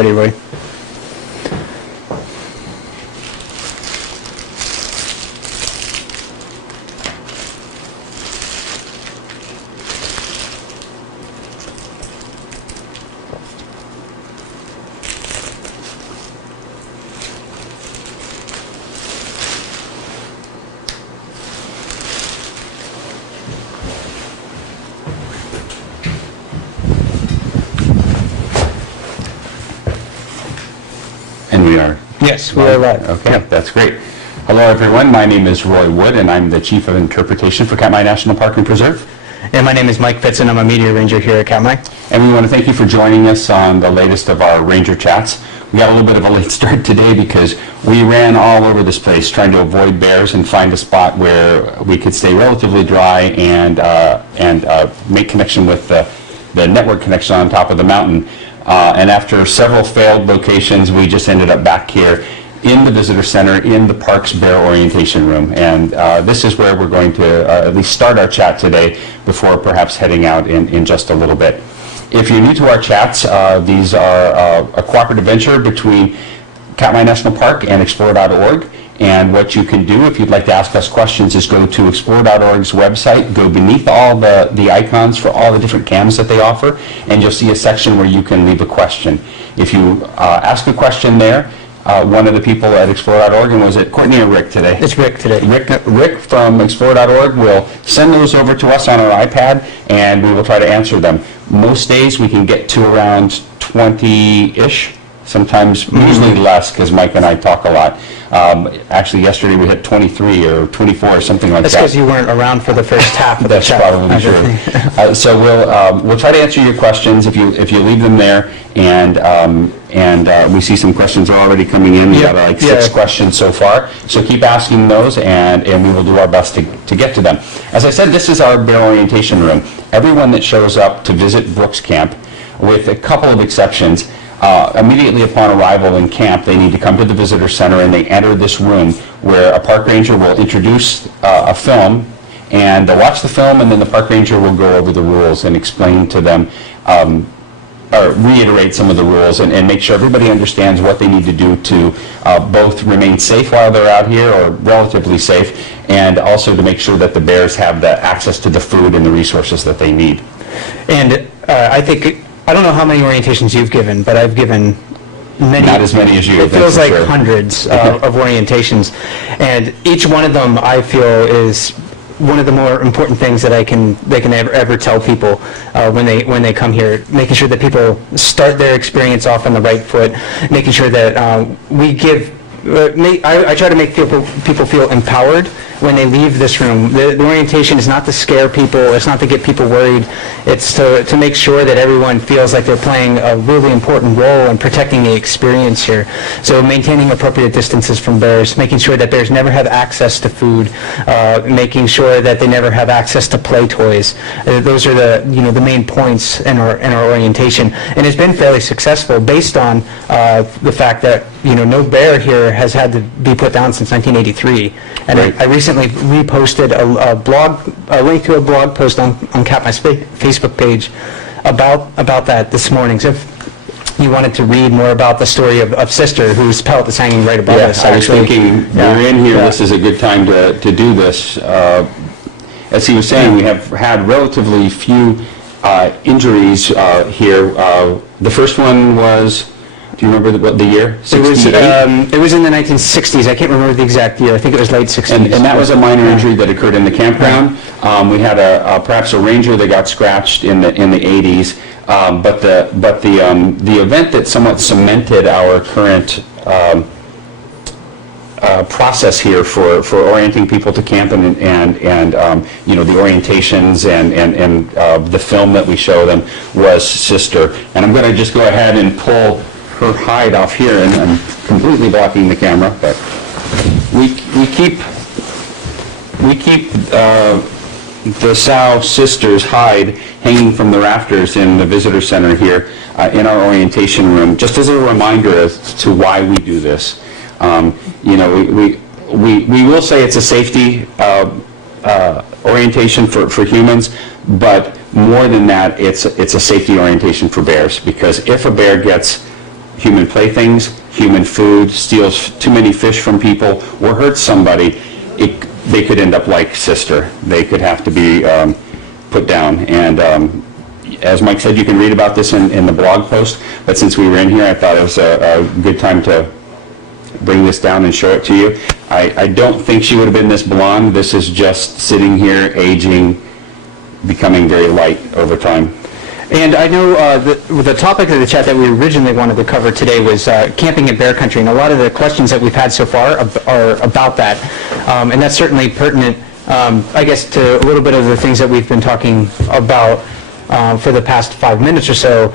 Ready, Roy? And we are? Yes, we are live. Okay, Yep. that's great. Hello, everyone. My name is Roy Wood, and I'm the Chief of Interpretation for Katmai National Park and Preserve. And my name is Mike Fitz, and I'm a media ranger here at Katmai. And we want to thank you for joining us on the latest of our Ranger Chats. We got a little bit of a late start today because we ran all over this place trying to avoid bears and find a spot where we could stay relatively dry and make connection with the network connection on top of the mountain. And after several failed locations, we just ended up back here in the visitor center in the park's bear orientation room. And this is where we're going to at least start our chat today before perhaps heading out in just a little bit. If you're new to our chats, these are a cooperative venture between Katmai National Park and Explore.org. And what you can do if you'd like to ask us questions is go to Explore.org's website, go beneath all the icons for all the different cams that they offer, and you'll see a section where you can leave a question. If you ask a question there, one of the people at Explore.org, and was it Courtney or Rick today? It's Rick today. Rick from Explore.org will send those over to us on our iPad, and we will try to answer them. Most days we can get to around 20-ish, sometimes usually less because Mike and I talk a lot. Actually, yesterday we hit 23 or 24 or something like That's that. because you weren't around for the first half of the That's chat. probably true. So we'll try to answer your questions if you leave them there, and we see some questions are already coming in. We got like 6 questions so far. So keep asking those, and we will do our best to get to them. As I said, this is our bear orientation room. Everyone that shows up to visit Brooks Camp, with a couple of exceptions, immediately upon arrival in camp, they need to come to the visitor center and they enter this room where a park ranger will introduce a film, and they'll watch the film, and then the park ranger will go over the rules and explain to them, or reiterate some of the rules and make sure everybody understands what they need to do to both remain safe while they're out here, or relatively safe, and also to make sure that the bears have the access to the food and the resources that they need. And I don't know how many orientations you've given, but I've given many. Not as many as you. It feels like hundreds of orientations. And each one of them, I feel, is one of the more important things that they can ever tell people when they come here. Making sure that people start their experience off on the right foot. Making sure that we give. I try to make people feel empowered when they leave this room. The orientation is not to scare people, it's not to get people worried, it's to make sure that everyone feels like they're playing a really important role in protecting the experience here. So maintaining appropriate distances from bears, making sure that bears never have access to food, making sure that they never have access to play toys. Those are the main points in our orientation. And it's been fairly successful based on the fact that no bear here has had to be put down since 1983. And right. I recently reposted a link to a blog post on Katmai's Facebook page about that this morning. So if you wanted to read more about the story of Sister, whose pellet is hanging right above us. I was thinking, we're in here, this is a good time to do this. As he was saying, we have had relatively few injuries here. The first one was, do you remember the year? It was in the 1960s. I can't remember the exact year. I think it was late 60s. And that was a minor injury that occurred in the campground. We had perhaps a ranger that got scratched in the 80s. But the event that somewhat cemented our current process here for orienting people to camp and the orientations and the film that we show them was Sister. And I'm going to just go ahead and pull her hide off here, and I'm completely blocking the camera, but we keep the sow Sister's hide hanging from the rafters in the visitor center here in our orientation room, just as a reminder as to why we do this. We will say it's a safety orientation for humans, but more than that, it's a safety orientation for bears, because if a bear gets human playthings, human food, steals too many fish from people, or hurts somebody, they could end up like Sister. They could have to be put down. And as Mike said, you can read about this in the blog post, but since we were in here, I thought it was a good time to bring this down and show it to you. I don't think she would have been this blonde. This is just sitting here, aging, becoming very light over time. And I know the topic of the chat that we originally wanted to cover today was camping in bear country, and a lot of the questions that we've had so far are about that. And that's certainly pertinent, I guess, to a little bit of the things that we've been talking about for the past 5 minutes or so,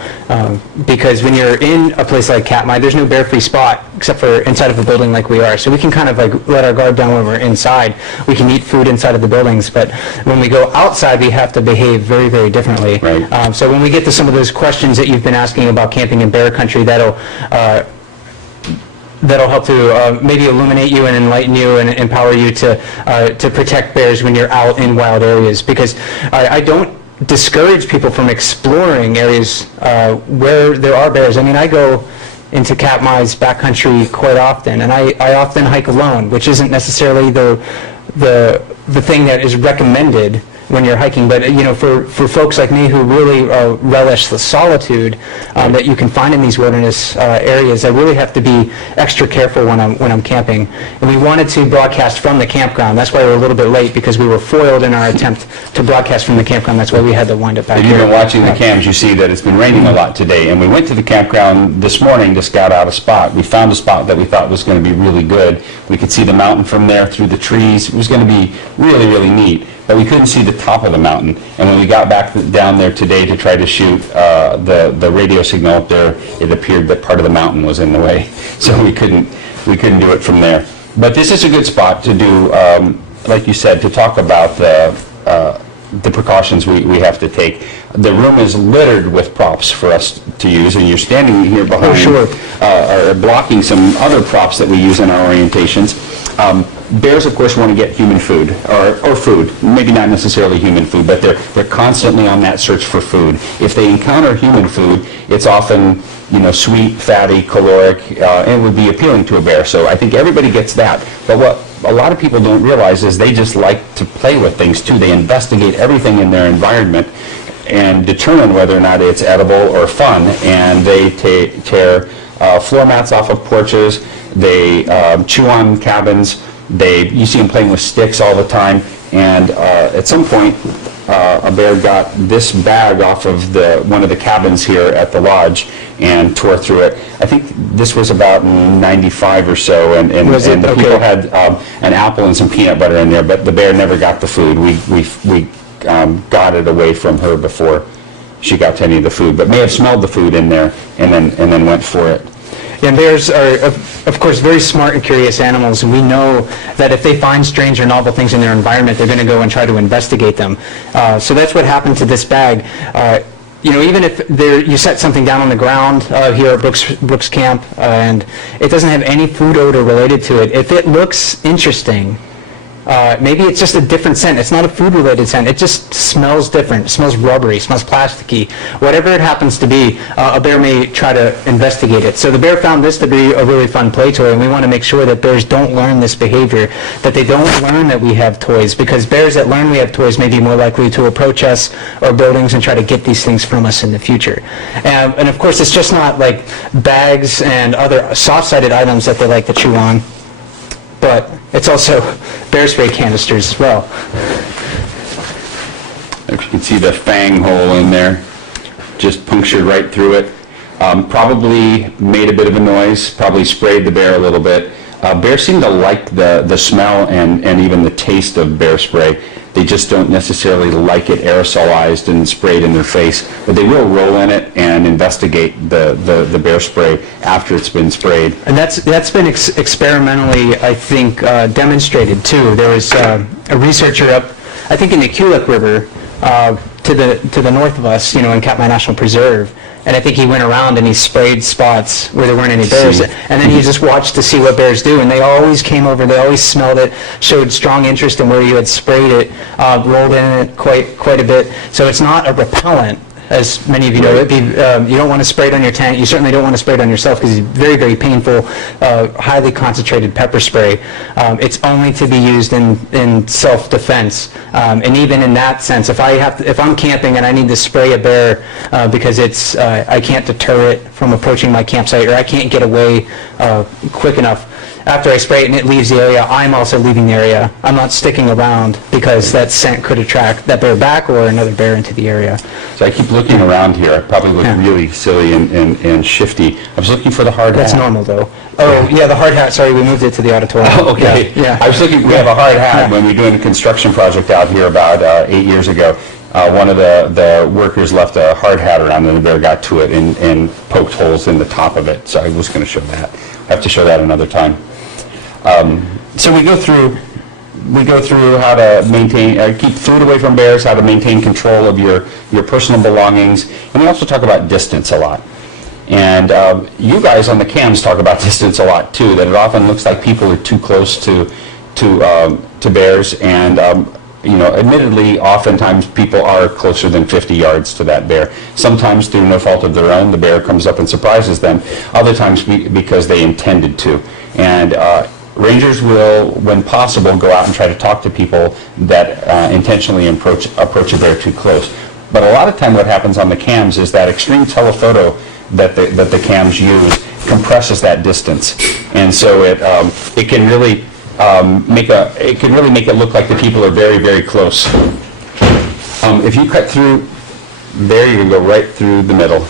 because when you're in a place like Katmai, there's no bear-free spot except for inside of a building like we are. So we can kind of like let our guard down when we're inside. We can eat food inside of the buildings, but when we go outside, we have to behave very, very differently. Right. So when we get to some of those questions that you've been asking about camping in bear country, that'll help to maybe illuminate you and enlighten you and empower you to protect bears when you're out in wild areas. Because I don't discourage people from exploring areas where there are bears. I mean, I go into Katmai's backcountry quite often, and I often hike alone, which isn't necessarily the thing that is recommended when you're hiking, but you know, for folks like me who really relish the solitude that you can find in these wilderness areas, I really have to be extra careful when I'm camping. And we wanted to broadcast from the campground. That's why we're a little bit late, because we were foiled in our attempt to broadcast from the campground. That's why we had to wind up back If here. you've been watching the cams, you see that it's been raining a lot today, and we went to the campground this morning to scout out a spot. We found a spot that we thought was going to be really good. We could see the mountain from there through the trees. It was going to be really, really neat, but we couldn't see the top of the mountain. And when we got back down there today to try to shoot the radio signal up there, it appeared that part of the mountain was in the way, so we couldn't do it from there. But this is a good spot to do, like you said, to talk about the precautions we have to take. The room is littered with props for us to use, and you're standing here behind, or blocking some other props that we use in our orientations. Bears, of course, want to get human food, or food. Maybe not necessarily human food, but they're constantly on that search for food. If they encounter human food, it's often, you know, sweet, fatty, caloric, and would be appealing to a bear. So I think everybody gets that. But what a lot of people don't realize is they just like to play with things too. They investigate everything in their environment and determine whether or not it's edible or fun. And they tear floor mats off of porches. They chew on cabins. You see them playing with sticks all the time. And at some point, a bear got this bag off of one of the cabins here at the lodge and tore through it. I think this was about 95 or so, and the people had an apple and some peanut butter in there, but the bear never got the food. We got it away from her before she got to any of the food, but may have smelled the food in there and then went for it. And bears are, of course, very smart and curious animals, and we know that if they find strange or novel things in their environment, they're going to go and try to investigate them. So that's what happened to this bag. You know, even if you set something down on the ground here at Brooks Camp, and it doesn't have any food odor related to it, if it looks interesting, maybe it's just a different scent. It's not a food-related scent. It just smells different. It smells rubbery. It smells plasticky. Whatever it happens to be, a bear may try to investigate it. So the bear found this to be a really fun play toy, and we want to make sure that bears don't learn this behavior, that they don't learn that we have toys, because bears that learn we have toys may be more likely to approach us or buildings and try to get these things from us in the future. And of course, it's just not like bags and other soft-sided items that they like to chew on, but it's also bear spray canisters as well. If you can see the fang hole in there, just punctured right through it. Probably made a bit of a noise, probably sprayed the bear a little bit. Bears seem to like the smell and even the taste of bear spray. They just don't necessarily like it aerosolized and sprayed in their face, but they will roll in it and investigate the bear spray after it's been sprayed. And that's been experimentally, I think, demonstrated too. There was a researcher up, I think, in the Kulik River to the north of us, you know, in Katmai National Preserve. And I think he went around and he sprayed spots where there weren't any bears. And then he just watched to see what bears do. And they always came over, they always smelled it, showed strong interest in where you had sprayed it, rolled in it quite a bit. So it's not a repellent as many of you know, you don't want to spray it on your tank. You certainly don't want to spray it on yourself because it's very, very painful, highly concentrated pepper spray. It's only to be used in self-defense. And even in that sense, if I'm camping and I need to spray a bear because I can't deter it from approaching my campsite, or I can't get away quick enough, after I spray it and it leaves the area, I'm also leaving the area. I'm not sticking around because that scent could attract that bear back or another bear into the area. So I keep looking around here. I probably look really silly and shifty. I was looking for the hard hat. That's normal, though. Oh, yeah, the hard hat. Sorry, we moved it to the auditorium. Oh, okay. Yeah. I was looking, we have a hard hat when we were doing a construction project out here about 8 years ago. One of the workers left a hard hat around and the bear got to it and poked holes in the top of it. So I was going to show that. I have to show that another time. So we go through how to maintain, keep food away from bears, how to maintain control of your personal belongings, and we also talk about distance a lot. And you guys on the cams talk about distance a lot too, that it often looks like people are too close to bears, and admittedly, oftentimes people are closer than 50 yards to that bear. Sometimes through no fault of their own, the bear comes up and surprises them. Other times because they intended to. And rangers will, when possible, go out and try to talk to people that intentionally approach a bear too close. But a lot of time what happens on the cams is that extreme telephoto that the cams use compresses that distance. And so it can really make it look like the people are very, very close. If you cut through there, you can go right through the middle.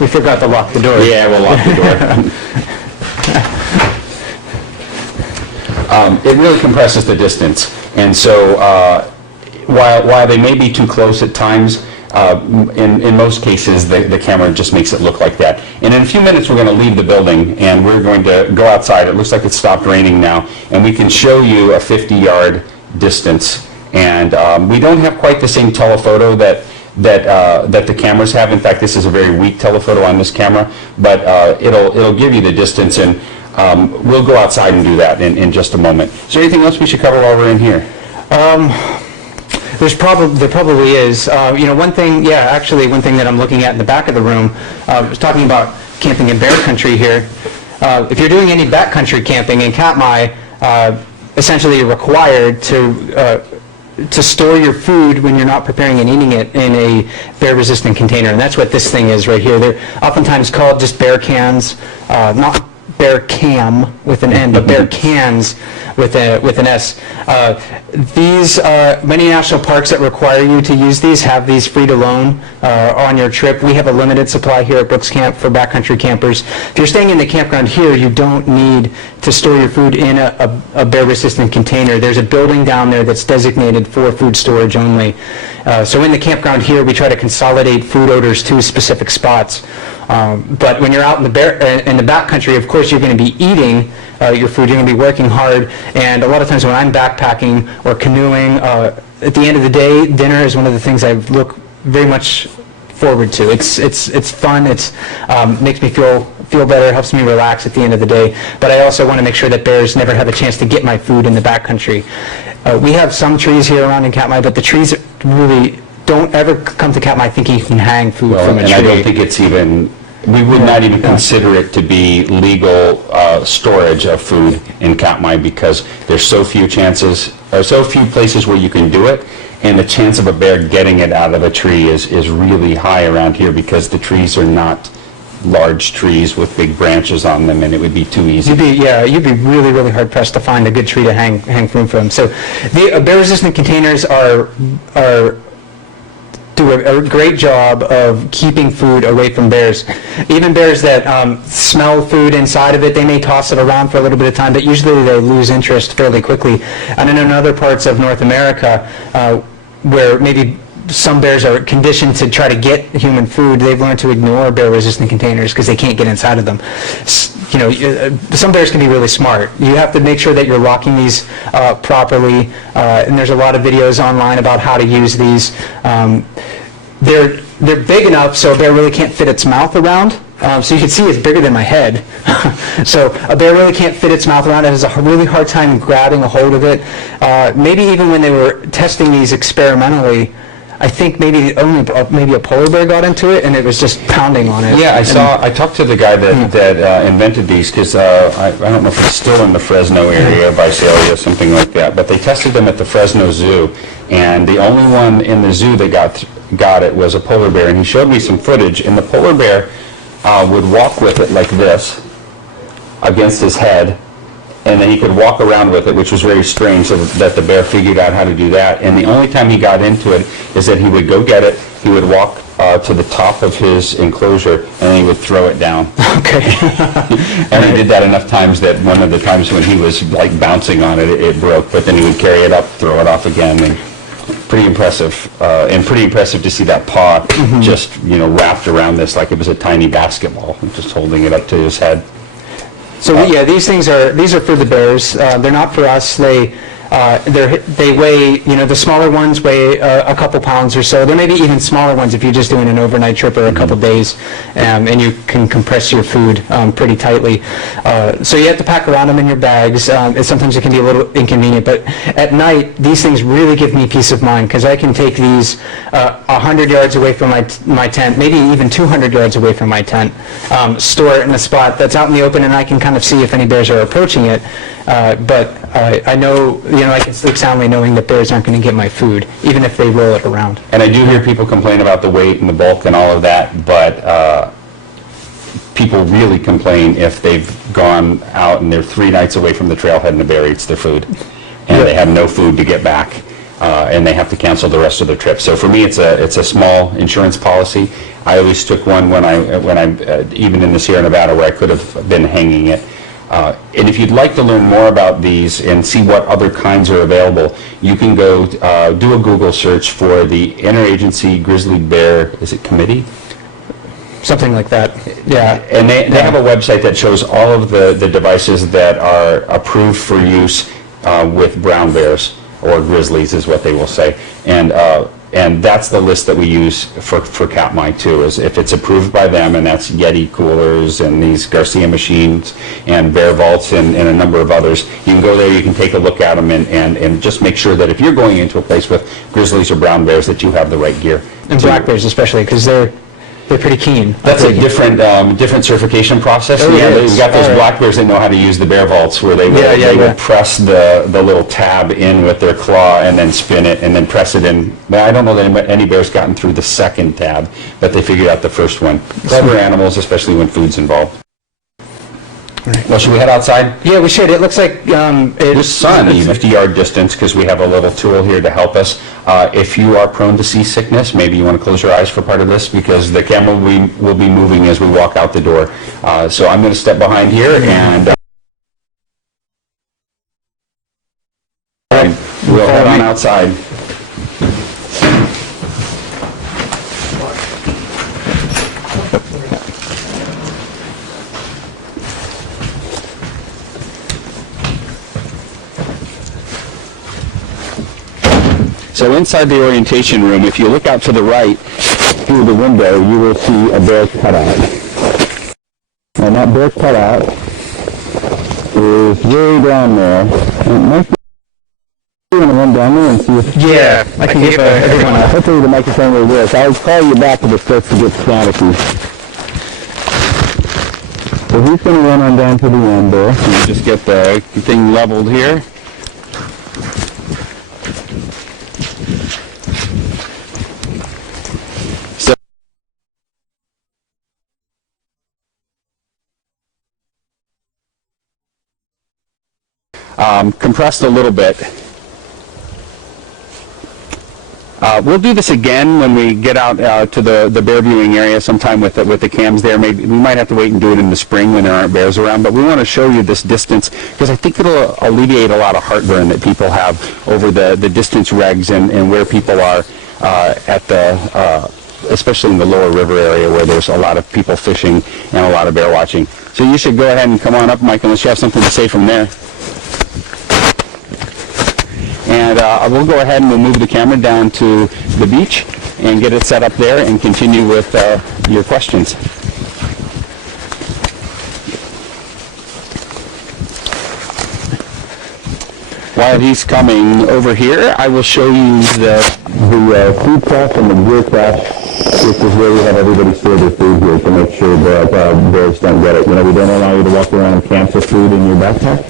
We forgot to lock the door. Yeah, we'll lock the door. It really compresses the distance, and so while they may be too close at times, in most cases the camera just makes it look like that. And in a few minutes we're going to leave the building and we're going to go outside. It looks like it's stopped raining now, and we can show you a 50-yard distance. And we don't have quite the same telephoto that the cameras have. In fact, this is a very weak telephoto on this camera, but it'll give you the distance, and we'll go outside and do that in just a moment. Is there anything else we should cover while we're in here? There probably is. One thing that I'm looking at in the back of the room, I was talking about camping in bear country here. If you're doing any backcountry camping in Katmai, essentially you're required to store your food when you're not preparing and eating it in a bear-resistant container, and that's what this thing is right here. They're oftentimes called just bear cans, not bear cam with an N, but bear cans with an S. These many national parks that require you to use these have these free to loan on your trip. We have a limited supply here at Brooks Camp for backcountry campers. If you're staying in the campground here, you don't need to store your food in a bear-resistant container. There's a building down there that's designated for food storage only. So in the campground here, we try to consolidate food odors to specific spots. But when you're out in the backcountry, of course, you're going to be eating your food. You're going to be working hard, and a lot of times when I'm backpacking or canoeing, at the end of the day, dinner is one of the things I look very much forward to. It's fun. It's makes me feel better. Helps me relax at the end of the day. But I also want to make sure that bears never have a chance to get my food in the backcountry. We have some trees here around in Katmai, but the trees really don't ever come to Katmai thinking you can hang food from a tree. And I don't think it's even, we would not even consider it to be legal storage of food in Katmai, because there's so few places where you can do it, and the chance of a bear getting it out of a tree is really high around here, because the trees are not large trees with big branches on them, and it would be too easy. You'd be really, really hard pressed to find a good tree to hang food from. So the bear-resistant containers do a great job of keeping food away from bears. Even bears that smell food inside of it, they may toss it around for a little bit of time, but usually they lose interest fairly quickly. And in other parts of North America, where maybe some bears are conditioned to try to get human food, they've learned to ignore bear-resistant containers because they can't get inside of them. Some bears can be really smart. You have to make sure that you're locking these properly, and there's a lot of videos online about how to use these. They're big enough so a bear really can't fit its mouth around So you can see it's bigger than my head. So a bear really can't fit its mouth around it. It has a really hard time grabbing a hold of it. Maybe even when they were testing these experimentally, I think maybe maybe a polar bear got into it and it was just pounding on it. Yeah, I talked to the guy that invented these, because I don't know if it's still in the Fresno area, Visalia, something like that, but they tested them at the Fresno Zoo, and the only one in the zoo that got it was a polar bear, and he showed me some footage, and the polar bear would walk with it like this against his head, and then he could walk around with it, which was very strange, so that the bear figured out how to do that. And the only time he got into it is that he would go get it, he would walk to the top of his enclosure, and then he would throw it down. Okay. And he did that enough times that one of the times when he was like bouncing on it, it broke, but then he would carry it up, throw it off again, and pretty impressive. And pretty impressive to see that paw just, wrapped around this like it was a tiny basketball, just holding it up to his head. So yeah, these are for the bears. They're not for us. They weigh, the smaller ones weigh a couple pounds or so. There may be even smaller ones if you're just doing an overnight trip or a couple days, and you can compress your food pretty tightly. So you have to pack around them in your bags. Sometimes it can be a little inconvenient, but at night, these things really give me peace of mind, because I can take these 100 yards away from my tent, maybe even 200 yards away from my tent, store it in a spot that's out in the open, and I can kind of see if any bears are approaching it. But I know, I can sleep soundly knowing that bears aren't going to get my food, even if they roll it around. And I do hear people complain about the weight and the bulk and all of that, but people really complain if they've gone out and they're 3 nights away from the trailhead and a bear eats their food, and they have no food to get back, and they have to cancel the rest of their trip. So for me, it's a small insurance policy. I always took one when I even in the Sierra Nevada, where I could have been hanging it. And if you'd like to learn more about these and see what other kinds are available, you can go do a Google search for the Interagency Grizzly Bear, is it committee? Something like that, yeah. And they have a website that shows all of the devices that are approved for use with brown bears, or grizzlies is what they will say. And that's the list that we use for Katmai too, is if it's approved by them, and that's Yeti coolers and these Garcia machines and bear vaults and a number of others. You can go there, you can take a look at them, and just make sure that if you're going into a place with grizzlies or brown bears, that you have the right gear. And black bears especially, because they're pretty keen. That's a different certification process. Oh, yeah, You've got those black bears that know how to use the bear vaults, where they will press the little tab in with their claw and then spin it and then press it in. Now, I don't know that any bear's gotten through the second tab, but they figured out the first one. Clever animals, especially when food's involved. Right. Well, should we head outside? Yeah, we should. It looks like There's sun, 50-yard distance, because we have a little tool here to help us. If you are prone to seasickness, maybe you want to close your eyes for part of this, because the camera will be moving as we walk out the door. So I'm going to step behind here, and we'll head on outside. So inside the orientation room, if you look out to the right through the window, you will see a bear cutout. And that bear cutout is way down there. And Mike, you want to run down there and see if... Yeah, I can give everyone a... Hopefully the microphone will work. I'll call you back if it starts to get staticky. So he's going to run on down to the end there. And just get the thing leveled here. Compressed a little bit. We'll do this again when we get out to the bear viewing area sometime with the cams there. Maybe we might have to wait and do it in the spring when there aren't bears around, but we want to show you this distance because I think it'll alleviate a lot of heartburn that people have over the distance regs and where people are at the especially in the lower river area where there's a lot of people fishing and a lot of bear watching. So you should go ahead and come on up, Mike, unless you have something to say from there. And we'll go ahead and we'll move the camera down to the beach and get it set up there and continue with your questions. while he's coming over here, I will show you the food cache and the gear cache, which is where we have everybody store their food here to make sure that bears don't get it. You know, we don't allow you to walk around camp with food in your backpack.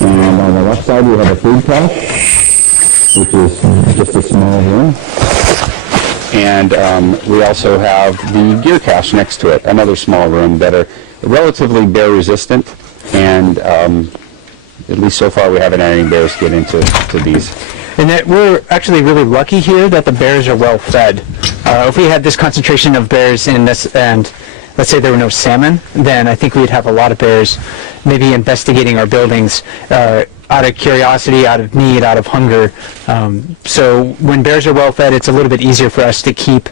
And on the left side, we have a food cache, which is just a small room. And we also have the gear cache next to it, another small room that are relatively bear resistant, and at least so far we haven't had any bears get into these. And that we're actually really lucky here that the bears are well fed. If we had this concentration of bears in this, and let's say there were no salmon, then I think we'd have a lot of bears maybe investigating our buildings out of curiosity, out of need, out of hunger. So when bears are well fed, it's a little bit easier for us to keep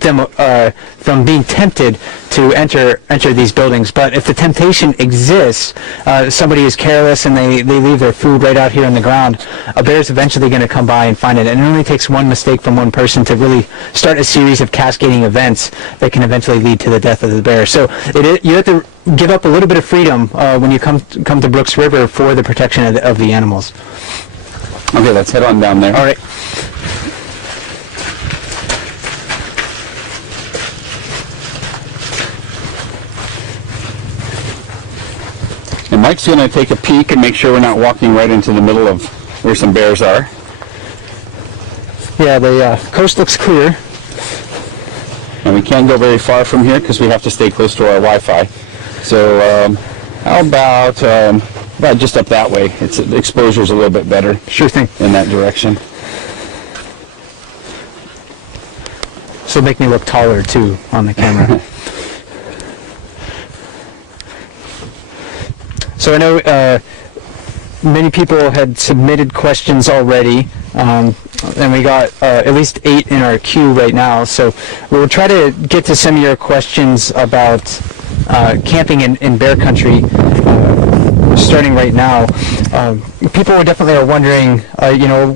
them from being tempted to enter these buildings. But if the temptation exists, somebody is careless and they leave their food right out here on the ground, a bear is eventually going to come by and find it. And it only takes one mistake from one person to really start a series of cascading events that can eventually lead to the death of the bear. So you have to give up a little bit of freedom when you come to Brooks River for the protection of the animals. Okay, let's head on down there. All right. And Mike's going to take a peek and make sure we're not walking right into the middle of where some bears are. Yeah, the coast looks clear. And we can't go very far from here because we have to stay close to our Wi-Fi. So how about just up that way? The exposure's a little bit better. Sure thing. In that direction. So make me look taller too on the camera. So I know many people had submitted questions already, and we got at least 8 in our queue right now. So we'll try to get to some of your questions about camping in bear country, starting right now. People definitely are wondering,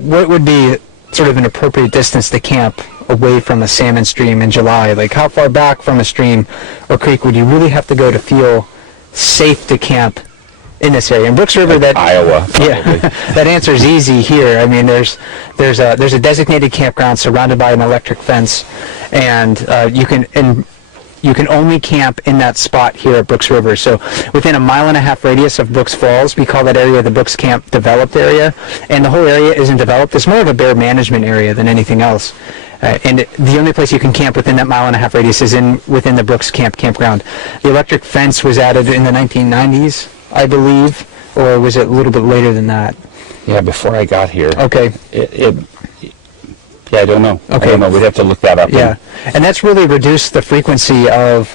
what would be sort of an appropriate distance to camp away from a salmon stream in July? Like, how far back from a stream or creek would you really have to go to feel safe to camp in this area? In Brooks River, like Iowa, probably. Yeah, that answer is easy here. I mean, there's a designated campground surrounded by an electric fence, and you can only camp in that spot here at Brooks River. So within a 1.5-mile radius of Brooks Falls, we call that area the Brooks Camp Developed Area, and the whole area isn't developed. It's more of a bear management area than anything else. And the only place you can camp within that 1.5-mile radius is within the Brooks Campground. The electric fence was added in the 1990s, I believe, or was it a little bit later than that? Yeah, before I got here. Okay. Yeah, I don't know. Okay. I don't know. We'd have to look that up. Yeah, and that's really reduced the frequency of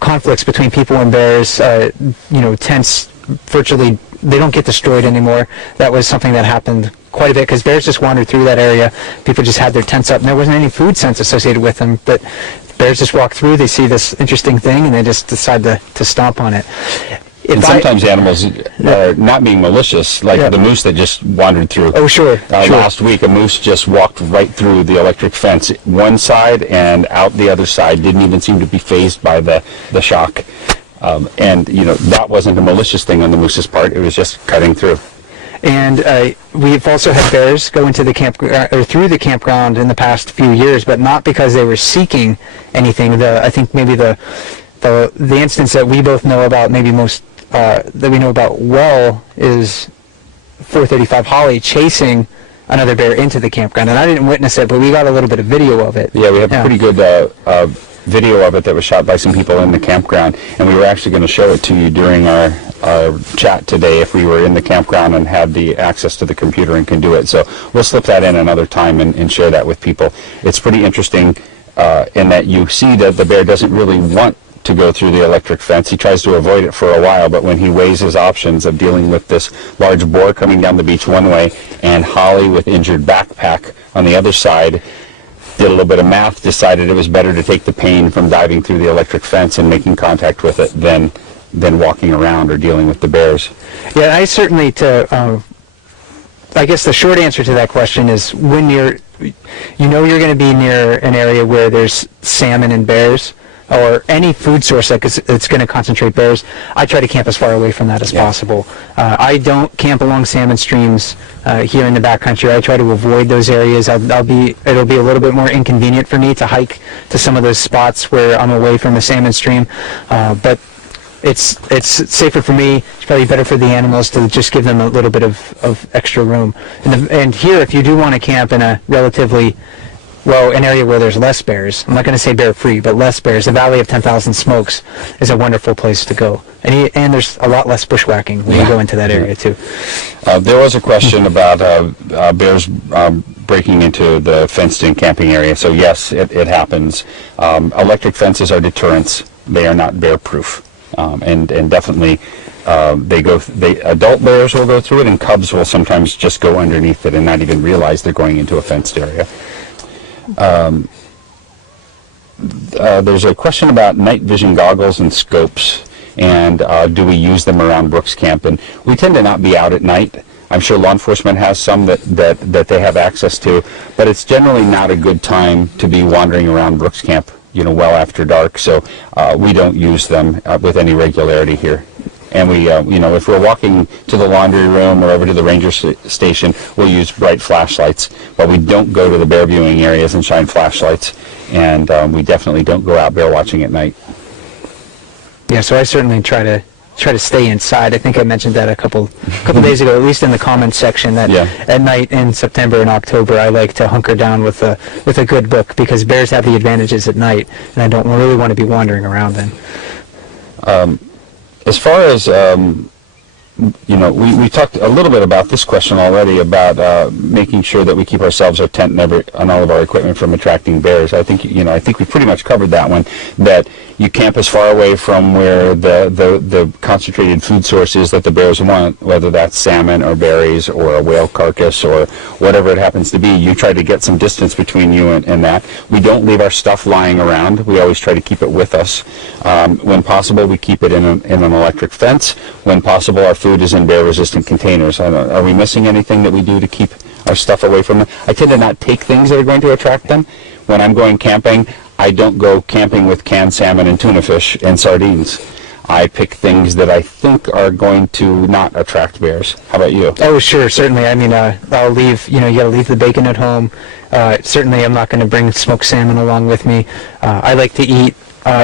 conflicts between people and bears. Tents virtually, they don't get destroyed anymore. That was something that happened quite a bit because bears just wandered through that area. People just had their tents up, and there wasn't any food sense associated with them. But bears just walk through, they see this interesting thing, and they just decide to stomp on it. And sometimes animals are not being malicious, like the moose that just wandered through. Oh, sure. Last week, a moose just walked right through the electric fence, one side and out the other side, didn't even seem to be fazed by the shock. And that wasn't a malicious thing on the moose's part, it was just cutting through. And we've also had bears go into the camp or through the campground in the past few years, but not because they were seeking anything. I think maybe the instance that we both know about, maybe most that we know about well, is 435 Holly chasing another bear into the campground. And I didn't witness it, but we got a little bit of video of it. Yeah, we have a pretty good video of it that was shot by some people in the campground, and we were actually going to show it to you during our chat today if we were in the campground and had the access to the computer and can do it. So we'll slip that in another time and share that with people. It's pretty interesting in that you see that the bear doesn't really want to go through the electric fence. He tries to avoid it for a while, but when he weighs his options of dealing with this large boar coming down the beach one way and Holly with injured backpack on the other side, did a little bit of math, decided it was better to take the pain from diving through the electric fence and making contact with it than walking around or dealing with the bears. Yeah, I certainly, I guess the short answer to that question is when you're going to be near an area where there's salmon and bears, or any food source it's going to concentrate bears, I try to camp as far away from that as possible. I don't camp along salmon streams here in the backcountry. I try to avoid those areas. It'll be a little bit more inconvenient for me to hike to some of those spots where I'm away from a salmon stream, but it's safer for me. It's probably better for the animals to just give them a little bit of extra room. And here, if you do want to camp in a relatively, an area where there's less bears, I'm not going to say bear-free, but less bears, the Valley of 10,000 Smokes is a wonderful place to go. And there's a lot less bushwhacking when you go into that area, too. There was a question about bears breaking into the fenced-in camping area. So, yes, it happens. Electric fences are deterrents. They are not bear-proof. And definitely adult bears will go through it, and cubs will sometimes just go underneath it and not even realize they're going into a fenced area. There's a question about night vision goggles and scopes, and do we use them around Brooks Camp? And we tend to not be out at night. I'm sure law enforcement has some that they have access to, but it's generally not a good time to be wandering around Brooks Camp, well after dark. So we don't use them with any regularity here. And we, if we're walking to the laundry room or over to the ranger station, we'll use bright flashlights. But we don't go to the bear viewing areas and shine flashlights. And we definitely don't go out bear watching at night. Yeah, so I certainly try to stay inside. I think I mentioned that a couple days ago, at least in the comments section, that at night in September and October I like to hunker down with a good book, because bears have the advantages at night, and I don't really want to be wandering around then. As far as we talked a little bit about this question already, about making sure that we keep ourselves, our tent, and all of our equipment from attracting bears. I think we pretty much covered that one. That you camp as far away from where the concentrated food source is that the bears want, whether that's salmon or berries or a whale carcass or whatever it happens to be. You try to get some distance between you and that. We don't leave our stuff lying around. We always try to keep it with us. When possible, we keep it in an electric fence. When possible, our food is in bear-resistant containers. Are we missing anything that we do to keep our stuff away from them? I tend to not take things that are going to attract them. When I'm going camping, I don't go camping with canned salmon and tuna fish and sardines. I pick things that I think are going to not attract bears. How about you? Oh, sure, certainly. I mean, I'll leave, you got to leave the bacon at home. Certainly, I'm not going to bring smoked salmon along with me. I like to eat.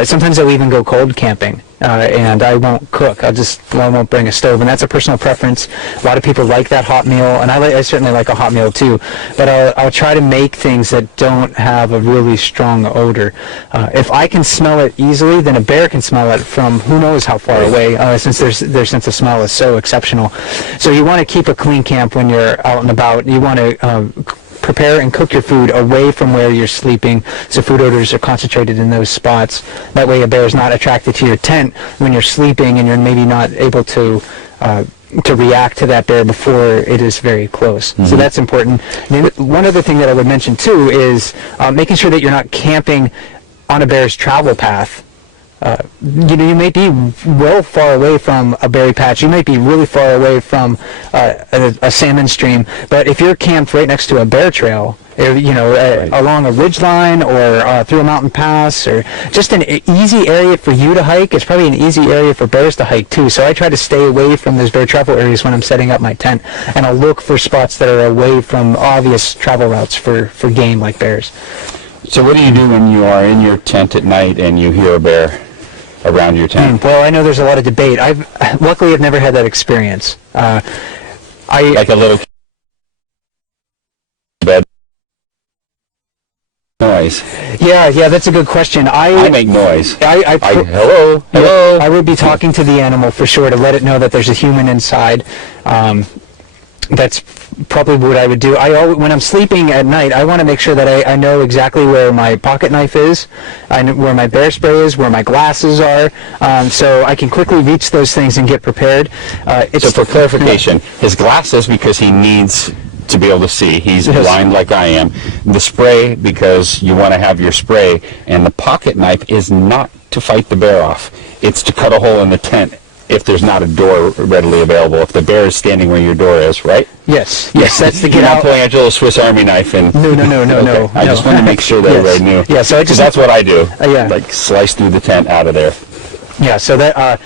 Sometimes I'll even go cold camping, and I won't cook. I won't bring a stove, and that's a personal preference. A lot of people like that hot meal, and I certainly like a hot meal too. But I'll try to make things that don't have a really strong odor. If I can smell it easily, then a bear can smell it from who knows how far away, since their sense of smell is so exceptional. So you want to keep a clean camp when you're out and about. You want to prepare and cook your food away from where you're sleeping, so food odors are concentrated in those spots. That way a bear is not attracted to your tent when you're sleeping, and you're maybe not able to react to that bear before it is very close. So that's important. And one other thing that I would mention too is making sure that you're not camping on a bear's travel path. You may be well far away from a berry patch. You might be really far away from a salmon stream. But if you're camped right next to a bear trail, along a ridge line or through a mountain pass, or just an easy area for you to hike, it's probably an easy area for bears to hike too. So I try to stay away from those bear travel areas when I'm setting up my tent, and I'll look for spots that are away from obvious travel routes for game like bears. So what do you do when you are in your tent at night and you hear a bear around your tent? Well, I know there's a lot of debate. Luckily I've never had that experience. Like a little bed noise. Yeah, that's a good question. I make noise. Hello. I would be talking to the animal for sure to let it know that there's a human inside. That's probably what I would do. When I'm sleeping at night, I want to make sure that I know exactly where my pocket knife is, where my bear spray is, where my glasses are, so I can quickly reach those things and get prepared. So for clarification, his glasses because he needs to be able to see. He's blind like I am. The spray because you want to have your spray, and the pocket knife is not to fight the bear off. It's to cut a hole in the tent if there's not a door readily available, if the bear is standing where your door is, right? Yes, that's the You're get not out. pulling out your little Swiss Army knife and... No. Okay. I just no. wanted to make sure that Yes. everybody knew. Yeah, so I 'Cause just... that's what I do. Yeah. Like, slice through the tent out of there. Yeah, so that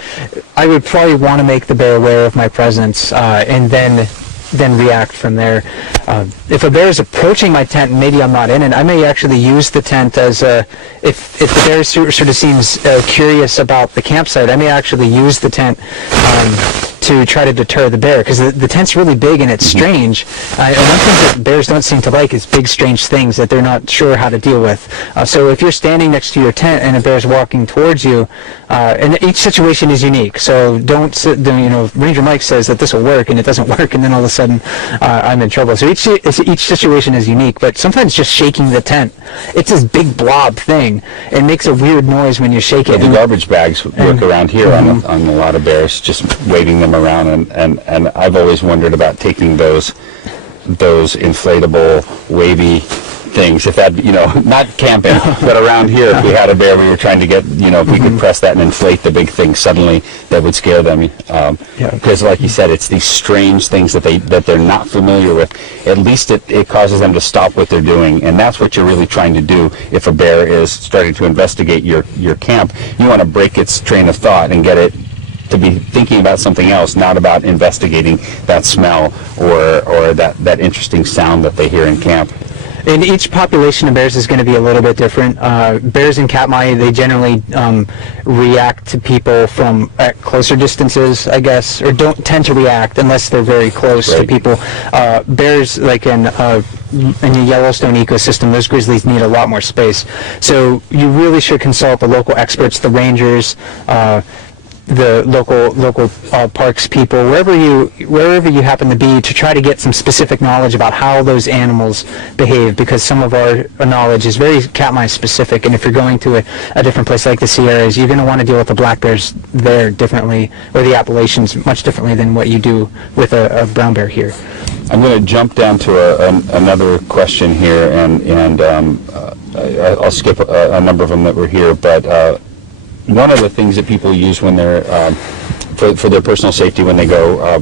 I would probably want to make the bear aware of my presence, and then react from there. If a bear is approaching my tent and maybe I'm not in it, I may actually use the tent as a... If the bear sort of seems curious about the campsite, I may actually use the tent to try to deter the bear, because the tent's really big and it's strange. And one thing that bears don't seem to like is big, strange things that they're not sure how to deal with. So if you're standing next to your tent and a bear's walking towards you, and each situation is unique, so don't sit, Ranger Mike says that this will work and it doesn't work, and then all of a sudden I'm in trouble. So each situation is unique, but sometimes just shaking the tent, it's this big blob thing. It makes a weird noise when you shake it. The garbage bags work around here on a lot of bears, just waving them around, and I've always wondered about taking those inflatable wavy things, if that, not camping, but around here, if we had a bear we were trying to get, if we could press that and inflate the big thing, suddenly that would scare them. Because like you said, it's these strange things that they're not familiar with. At least it causes them to stop what they're doing, and that's what you're really trying to do. If a bear is starting to investigate your camp, you want to break its train of thought and get it to be thinking about something else, not about investigating that smell or that interesting sound that they hear in camp. And each population of bears is going to be a little bit different. Bears in Katmai, they generally react to people from at closer distances, I guess, or don't tend to react unless they're very close to people. Bears, like in the Yellowstone ecosystem, those grizzlies need a lot more space. So you really should consult the local experts, the rangers, the local parks people, wherever you happen to be, to try to get some specific knowledge about how those animals behave, because some of our knowledge is very Katmai specific, and if you're going to a different place like the Sierras, you're going to want to deal with the black bears there differently, or the Appalachians much differently than what you do with a brown bear here. I'm going to jump down to another question here, and I'll skip a number of them that were here, but one of the things that people use when they're for their personal safety when they go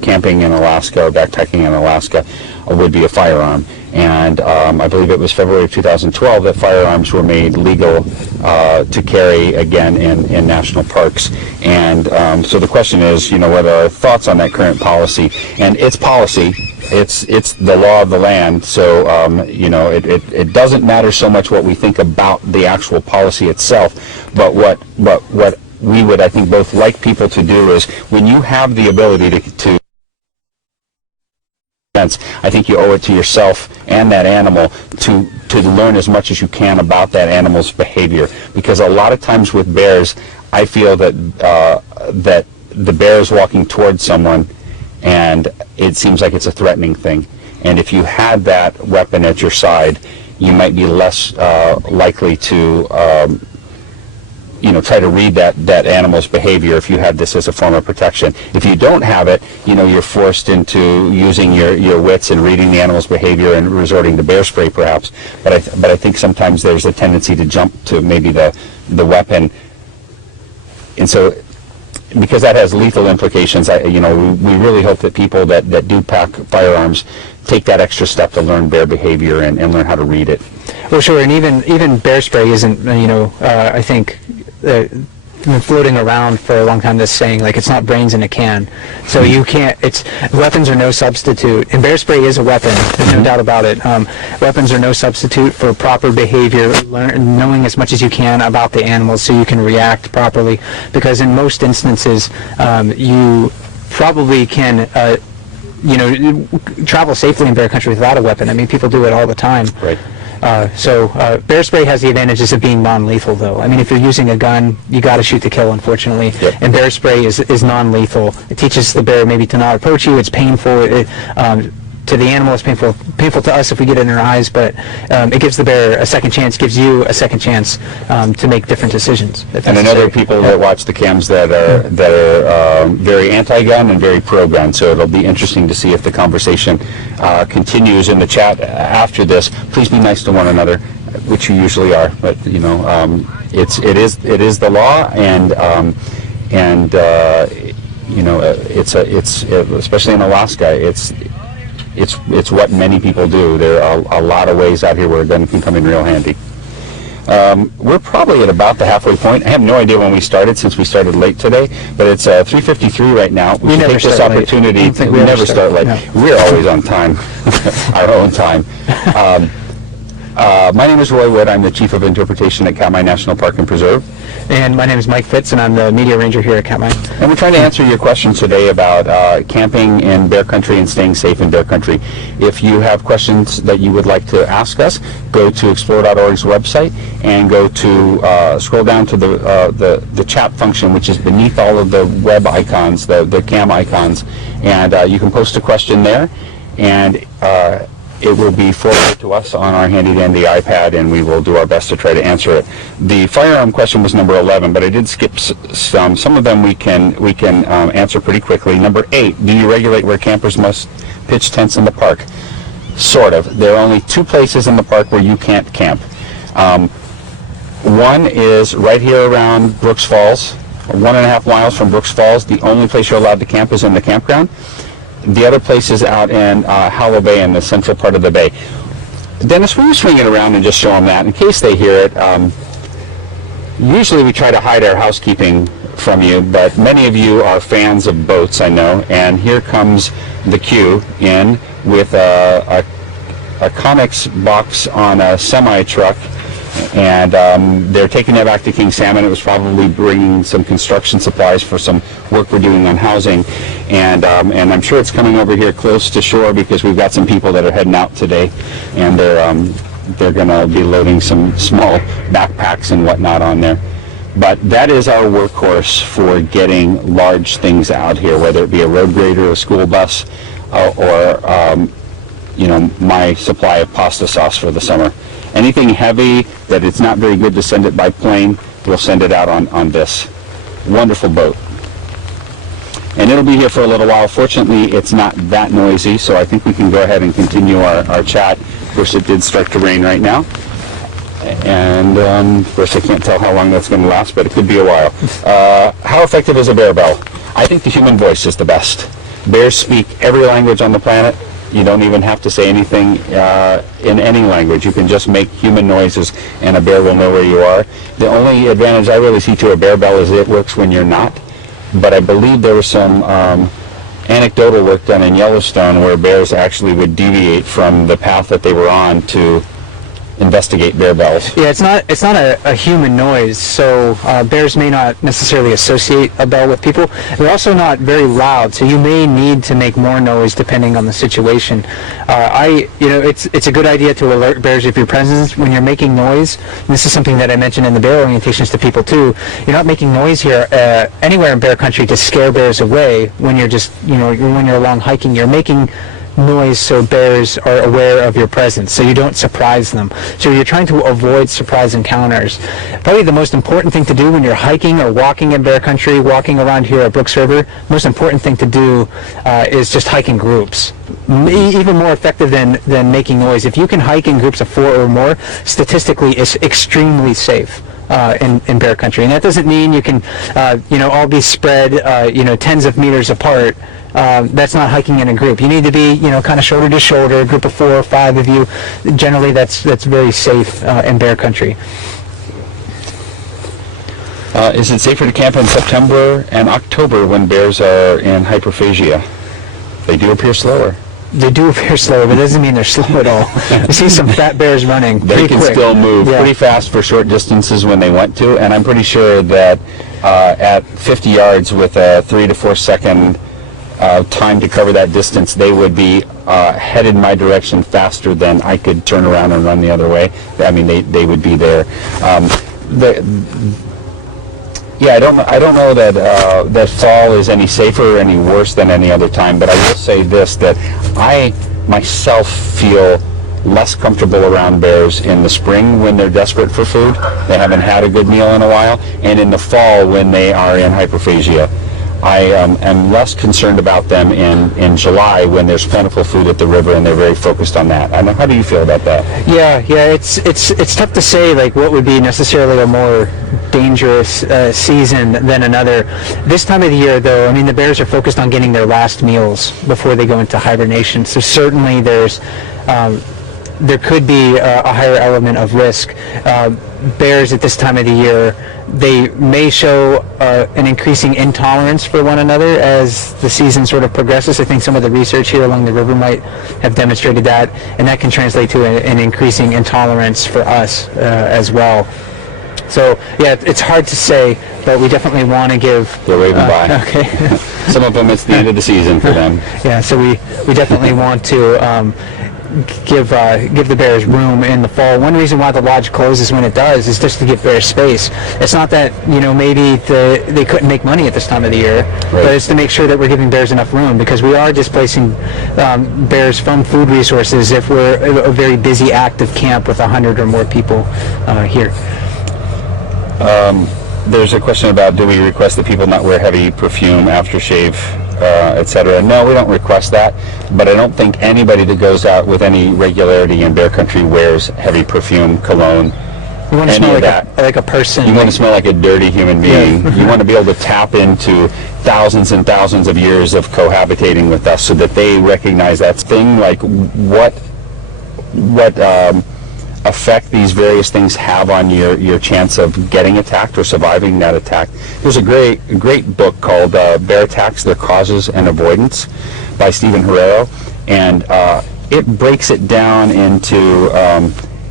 camping in Alaska or backpacking in Alaska would be a firearm. And I believe it was February of 2012 that firearms were made legal to carry again in national parks. And so the question is, what are our thoughts on that current policy? And it's policy. It's the law of the land, so it doesn't matter so much what we think about the actual policy itself, but what we would, I think, both like people to do is, when you have the ability to I think you owe it to yourself and that animal to learn as much as you can about that animal's behavior, because a lot of times with bears, I feel that that the bear is walking towards someone and it seems like it's a threatening thing. And if you had that weapon at your side, you might be less likely to try to read that animal's behavior if you had this as a form of protection. If you don't have it, you're forced into using your wits and reading the animal's behavior and resorting to bear spray perhaps. But I think sometimes there's a tendency to jump to maybe the weapon. And so, because that has lethal implications, we really hope that people that do pack firearms take that extra step to learn bear behavior and learn how to read it. Well, sure, and even bear spray isn't, I think, been floating around for a long time, this saying, like, it's not brains in a can. So you can't, weapons are no substitute, and bear spray is a weapon, there's no doubt about it. Weapons are no substitute for proper behavior, knowing as much as you can about the animals so you can react properly, because in most instances, you probably can travel safely in bear country without a weapon. I mean, people do it all the time. Right. So bear spray has the advantages of being non-lethal, though. I mean, if you're using a gun, you got to shoot to kill, unfortunately. Yep. And bear spray is non-lethal. It teaches the bear maybe to not approach you. It's painful. To the animal, it's painful to us if we get it in our eyes, but it gives the bear a second chance, gives you a second chance to make different decisions. And I know there are people that watch the cams that are very anti-gun and very pro-gun, so it'll be interesting to see if the conversation continues in the chat after this. Please be nice to one another, which you usually are, but it is the law, and and it's especially in Alaska, it's what many people do. There are a lot of ways out here where a gun can come in real handy. We're probably at about the halfway point. I have no idea when we started, since we started late today, but it's 3:53 right now. We should take this opportunity. We never start late. No. We're always on time, our own time. My name is Roy Wood. I'm the Chief of Interpretation at Katmai National Park and Preserve. And my name is Mike Fitz, and I'm the Media Ranger here at Katmai. And we're trying to answer your questions today about camping in bear country and staying safe in bear country. If you have questions that you would like to ask us, go to explore.org's website and go to scroll down to the chat function, which is beneath all of the web icons, the cam icons, and you can post a question there, and it will be forwarded to us on our handy-dandy iPad, and we will do our best to try to answer it. The firearm question was number 11, but I did skip some. Some of them we can answer pretty quickly. Number 8, do you regulate where campers must pitch tents in the park? Sort of. There are only 2 places in the park where you can't camp. One is right here around Brooks Falls, 1.5 miles from Brooks Falls. The only place you're allowed to camp is in the campground. The other place is out in Howell Bay, in the central part of the bay. Dennis, will you swing it around and just show them that in case they hear it? Usually we try to hide our housekeeping from you, but many of you are fans of boats, I know, and here comes the queue in with a comics box on a semi-truck, and they're taking it back to King Salmon. It was probably bringing some construction supplies for some work we're doing on housing, and I'm sure it's coming over here close to shore because we've got some people that are heading out today, and they're going to be loading some small backpacks and whatnot on there. But that is our workhorse for getting large things out here, whether it be a road grader, a school bus, or my supply of pasta sauce for the summer. Anything heavy that it's not very good to send it by plane, we'll send it out on this wonderful boat. And it'll be here for a little while. Fortunately, it's not that noisy, so I think we can go ahead and continue our chat. Of course, it did start to rain right now. And of course, I can't tell how long that's going to last, but it could be a while. How effective is a bear bell? I think the human voice is the best. Bears speak every language on the planet. You don't even have to say anything in any language. You can just make human noises, and a bear will know where you are. The only advantage I really see to a bear bell is it works when you're not. But I believe there was some anecdotal work done in Yellowstone where bears actually would deviate from the path that they were on to investigate bear bells. Yeah, it's not a human noise, so bears may not necessarily associate a bell with people. They're also not very loud, so you may need to make more noise depending on the situation. It's a good idea to alert bears of your presence when you're making noise. And this is something that I mentioned in the bear orientations to people too. You're not making noise here anywhere in bear country to scare bears away. When you're just when you're along hiking, you're making noise so bears are aware of your presence, so you don't surprise them. So you're trying to avoid surprise encounters. Probably the most important thing to do when you're hiking or walking in bear country, walking around here at Brooks River, most important thing to do is just hike in groups. Even more effective than making noise. If you can hike in groups of 4 or more, statistically it's extremely safe. In bear country, and that doesn't mean you can, all be spread, tens of meters apart. That's not hiking in a group. You need to be, kind of shoulder to shoulder, a group of 4 or 5 of you. Generally, that's very safe in bear country. Is it safer to camp in September and October when bears are in hyperphagia? They do appear slower. They do appear slower, but it doesn't mean they're slow at all. You see some fat bears running They can quick. Still move pretty fast for short distances when they want to, and I'm pretty sure that at 50 yards with a 3 to 4 second time to cover that distance, they would be headed my direction faster than I could turn around and run the other way. I mean, they would be there. I don't know that fall is any safer or any worse than any other time, but I will say this, that I myself feel less comfortable around bears in the spring when they're desperate for food, they haven't had a good meal in a while, and in the fall when they are in hyperphagia. I am less concerned about them in July when there's plentiful food at the river and they're very focused on that. I know, how do you feel about that? Yeah, it's tough to say like what would be necessarily a more dangerous season than another. This time of the year, though, I mean, the bears are focused on getting their last meals before they go into hibernation. So certainly there could be a higher element of risk. Bears at this time of the year, they may show an increasing intolerance for one another as the season sort of progresses. I think some of the research here along the river might have demonstrated that, and that can translate to an increasing intolerance for us as well. So, yeah, it's hard to say, but we definitely want to give... They're waving by. Okay. Some of them, it's the end of the season for them. Yeah, so we definitely want to give the bears room in the fall. One reason why the lodge closes when it does is just to give bears space. It's not that, maybe they couldn't make money at this time of the year, right, but it's to make sure that we're giving bears enough room, because we are displacing bears from food resources if we're a very busy active camp with 100 or more people here. There's a question about, do we request that people not wear heavy perfume, aftershave, etc.? No, we don't request that, but I don't think anybody that goes out with any regularity in bear country wears heavy perfume, cologne, you want to smell like a person. You want to smell like a dirty human being. Yeah. You want to be able to tap into thousands and thousands of years of cohabitating with us so that they recognize that thing, like what effect these various things have on your chance of getting attacked or surviving that attack. There's a great book called Bear Attacks, Their Causes and Avoidance by Stephen Herrero, and it breaks it down into